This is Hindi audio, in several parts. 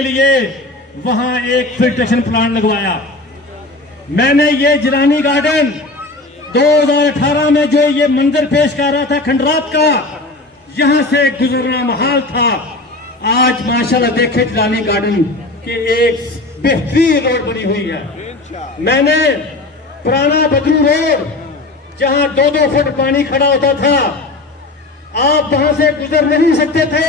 के लिए वहां एक फिल्ट्रेशन प्लांट लगवाया। मैंने ये जिलानी गार्डन 2018 में जो ये मंजर पेश कर रहा था खंडरात का, यहां से गुजरना महाल था। आज माशाल्लाह देखे जिलानी गार्डन की एक बेहतरीन रोड बनी हुई है। मैंने पुराना बदरू रोड जहां 2-2 फुट पानी खड़ा होता था, आप वहां से गुजर नहीं सकते थे,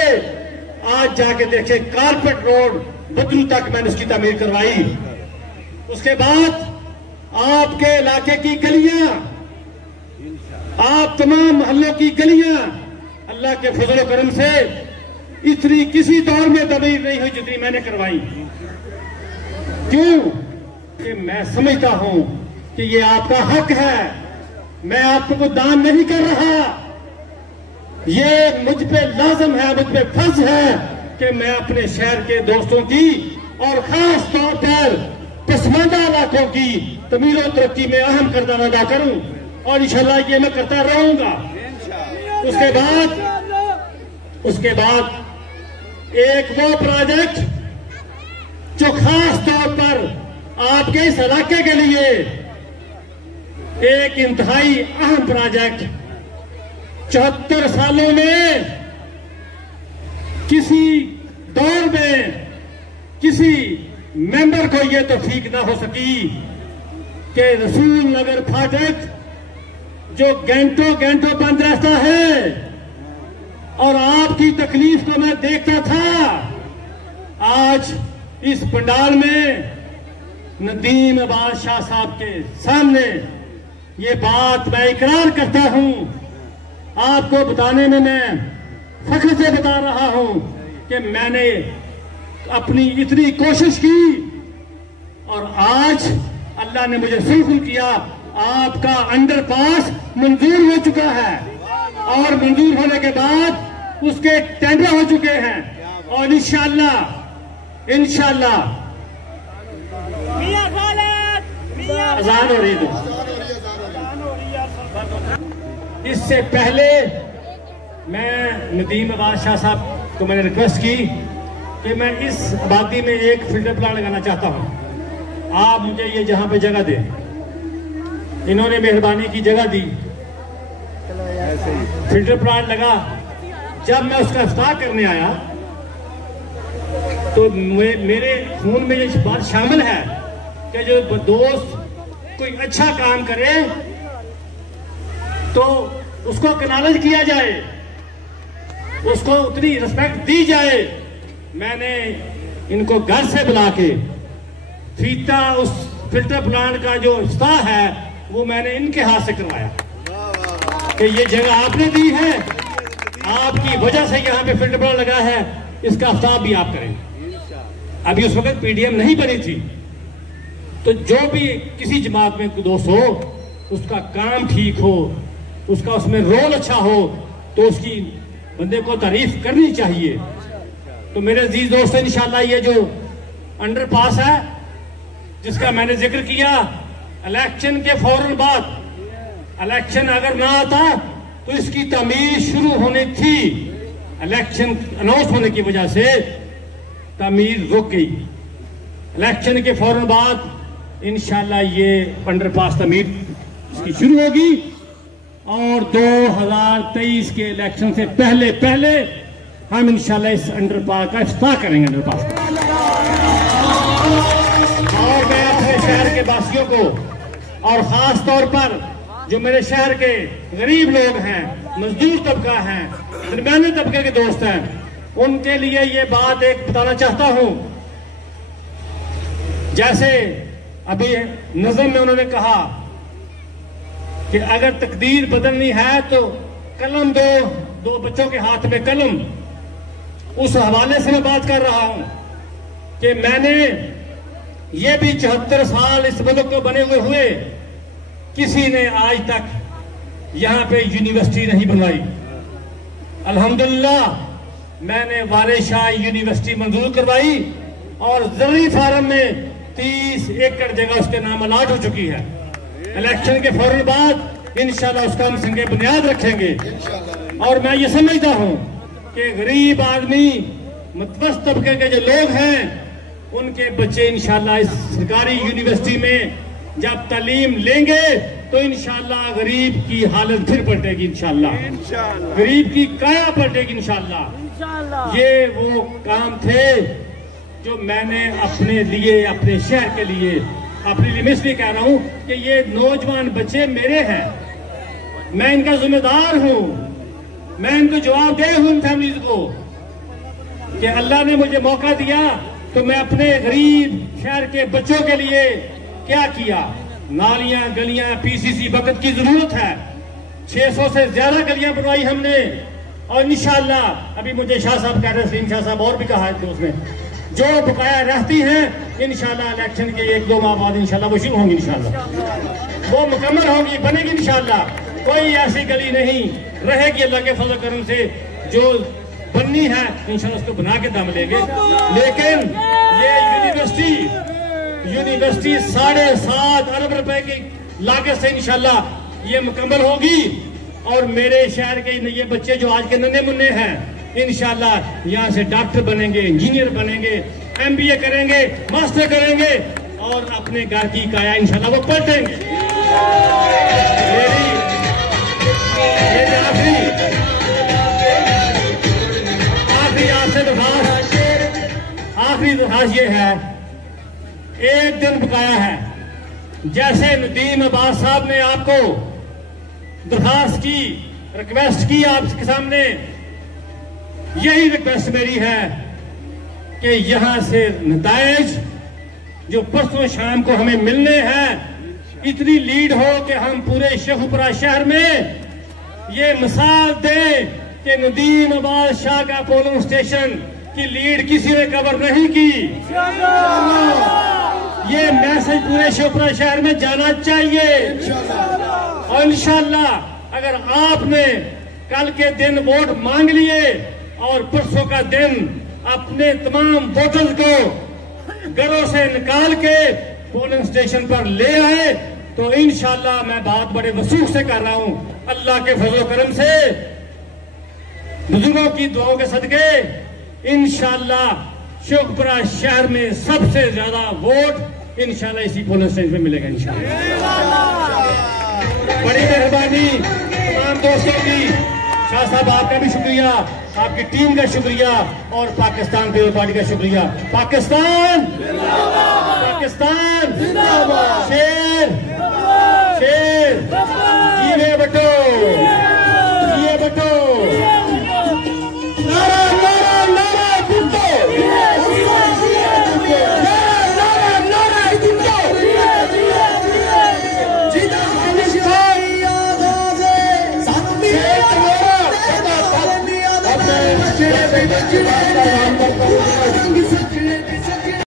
आज जाके देखे कारपेट रोड बदरू तक मैंने उसकी तामीर करवाई। उसके बाद आपके इलाके की गलियां, आप तमाम मोहल्लों की गलियां अल्लाह के फजल करम से इतनी किसी दौर में तमीर नहीं हुई जितनी मैंने करवाई। क्यों कि मैं समझता हूं कि ये आपका हक है, मैं आपको दान नहीं कर रहा, ये मुझ पे लाजम है, मुझ पे फर्ज है कि मैं अपने शहर के दोस्तों की और खास तौर पर पसमानदा इलाकों की तमीर और तरक्की में अहम किरदार अदा करूं, और इंशाल्लाह ये मैं करता रहूंगा। उसके बाद एक वो प्रोजेक्ट जो खास तौर पर आपके इस इलाके के लिए एक इंतहाई अहम प्रोजेक्ट, 74 सालों में किसी दौर में किसी मेंबर को यह तौफीक ना हो सकी कि रसूल नगर फाटक जो घंटों घंटों बंद रहता है और आपकी तकलीफ को मैं देखता था, आज इस पंडाल में नदीम अब्बास शाह साहब के सामने ये बात मैं इकरार करता हूं, आपको बताने में मैं फख्र से बता रहा हूं कि मैंने अपनी इतनी कोशिश की और आज अल्लाह ने मुझे सुलझ किया। आपका अंडरपास मंजूर हो चुका है और मंजूर होने के बाद उसके टेंडर हो चुके हैं और इंशाअल्लाह अज़ान हो रही है। इससे पहले मैं नदीम अब्बास शाह साहब को मैंने रिक्वेस्ट की कि मैं इस आबादी में एक फिल्टर प्लांट लगाना चाहता हूं, आप मुझे ये जहां पे जगह दें। इन्होंने मेहरबानी की जगह दी, फिल्टर प्लांट लगा। जब मैं उसका इफ्तार करने आया तो मेरे खून में ये बात शामिल है कि जो दोस्त कोई अच्छा काम करे तो उसको एक्नॉलेज किया जाए, उसको उतनी रिस्पेक्ट दी जाए। मैंने इनको घर से बुला के फीता उस फिल्टर प्लांट का जो इफ्तार है वो मैंने इनके हाथ से करवाया कि ये जगह आपने दी है, आपकी वजह से यहाँ पे फिल्टर प्लांट लगा है, इसका इफ्तार भी आप करें। अभी उस वक्त पीडीएम नहीं बनी थी, तो जो भी किसी जमात में दोस्त हो उसका काम ठीक हो, उसका उसमें रोल अच्छा हो तो उसकी बंदे को तारीफ करनी चाहिए। तो मेरे अजीज दोस्त, इंशाल्लाह ये जो अंडरपास है जिसका मैंने जिक्र किया, इलेक्शन के फौरन बाद, इलेक्शन अगर ना आता तो इसकी तामीर शुरू होनी थी, इलेक्शन अनाउंस होने की वजह से तामीर रुक गई। इलेक्शन के फौरन बाद इंशाल्लाह ये अंडरपास तामीर इसकी शुरू होगी और 2023 के इलेक्शन से पहले पहले हम इंशाल्लाह इस अंडरपास का इफ्तार करेंगे। अंडरपास और मैं अपने शहर के वासियों को और खास तौर पर जो मेरे शहर के गरीब लोग हैं, मजदूर तबका है, दरमियाने तबके के दोस्त हैं, उनके लिए ये बात एक बताना चाहता हूं। जैसे अभी नज़म में उन्होंने कहा कि अगर तकदीर बदलनी है तो कलम दो बच्चों के हाथ में कलम। उस हवाले से मैं बात कर रहा हूं कि मैंने ये भी 74 साल इस मुल्क को बने हुए किसी ने आज तक यहां पे यूनिवर्सिटी नहीं बनवाई। अल्हम्दुलिल्लाह मैंने वाले शाह यूनिवर्सिटी मंजूर करवाई और जर्री फार्म में 30 एकड़ जगह उसके नाम अलाट हो चुकी है। इलेक्शन के फौरन बाद इंशाल्लाह उसका हम संगे बुनियाद रखेंगे। और मैं ये समझता हूं कि गरीब आदमी मतवस्त तबके के जो लोग हैं उनके बच्चे इंशाल्लाह इस सरकारी यूनिवर्सिटी में जब तालीम लेंगे तो इंशाल्लाह गरीब की हालत फिर पलटेगी, इंशाल्लाह गरीब की काया पलटेगी इंशाल्लाह। ये वो काम थे जो मैंने अपने लिए, अपने शहर के लिए, अपने लिए मैं इसलिए कह रहा हूं कि ये नौजवान बच्चे मेरे हैं, मैं इनका जिम्मेदार हूं, मैं इनको जवाबदेह हूं इन फैमिलीज को कि अल्लाह ने मुझे मौका दिया तो मैं अपने गरीब शहर के बच्चों के लिए क्या किया। नालियां, गलियां, पीसीसी वक्त की जरूरत है, 600 से ज्यादा गलियां बनवाई हमने और इंशाल्लाह अभी मुझे शाह साहब कह रहे, सलीम शाह साहब और भी कहा है उसने, जो बकाया रहती हैं इंशाल्लाह इलेक्शन के 1-2 माह बाद इंशाल्लाह वो शुरू होंगी, इंशाल्लाह वो मुकम्मल होंगी, बनेगी इंशाल्लाह। कोई ऐसी गली नहीं रहेगी अल्लाह के फजल करम से जो बननी है इंशाल्लाह उसको बना के दम लेंगे। लेकिन ये यूनिवर्सिटी 7.5 अरब रुपए की लागत से इंशाल्लाह ये मुकम्मल होगी और मेरे शहर के ये बच्चे जो आज के नन्हे मुन्ने हैं इंशाल्लाह यहाँ से डॉक्टर बनेंगे, इंजीनियर बनेंगे, MBA करेंगे, मास्टर करेंगे और अपने घर की काया इंशाल्लाह वो पलटेंगे। मेरी आखिरी दरखास्त ये है, एक दिन बकाया है, जैसे नदीम अब्बास साहब ने आपको दरखास्त की, रिक्वेस्ट की आपके सामने, यही रिक्वेस्ट मेरी है कि यहां से नताइज जो परसों शाम को हमें मिलने हैं इतनी लीड हो कि हम पूरे शेखुपुरा शहर में ये मिसाल दें कि नदीम अब्बास शाह का पोलिंग स्टेशन की लीड किसी ने कवर नहीं की। ये मैसेज पूरे शेखुपुरा शहर में जाना चाहिए और इंशाल्लाह अगर आपने कल के दिन वोट मांग लिए और परसों का दिन अपने तमाम वोटर्स को घरों से निकाल के पोलिंग स्टेशन पर ले आए तो इंशाल्लाह मैं बात बड़े वसूख से कर रहा हूं, अल्लाह के फजल करम से, बुजुर्गों की दुआओं के सदके इंशाल्लाह शेखुपुरा शहर में सबसे ज्यादा वोट इंशाल्लाह इसी पोलिंग स्टेशन में मिलेगा इंशाल्लाह। बड़ी मेहरबानी तमाम दोस्तों की, शाह साहब आपका भी शुक्रिया, आपकी टीम का शुक्रिया और पाकिस्तान पीपल्स पार्टी का शुक्रिया। पाकिस्तान पाकिस्तान शेर शेर, जीवे बटो, जिए बटो, नारा नारा नारा जिंदो, नारा नारा जिंदो, जिदा पाकिस्तान सानू भी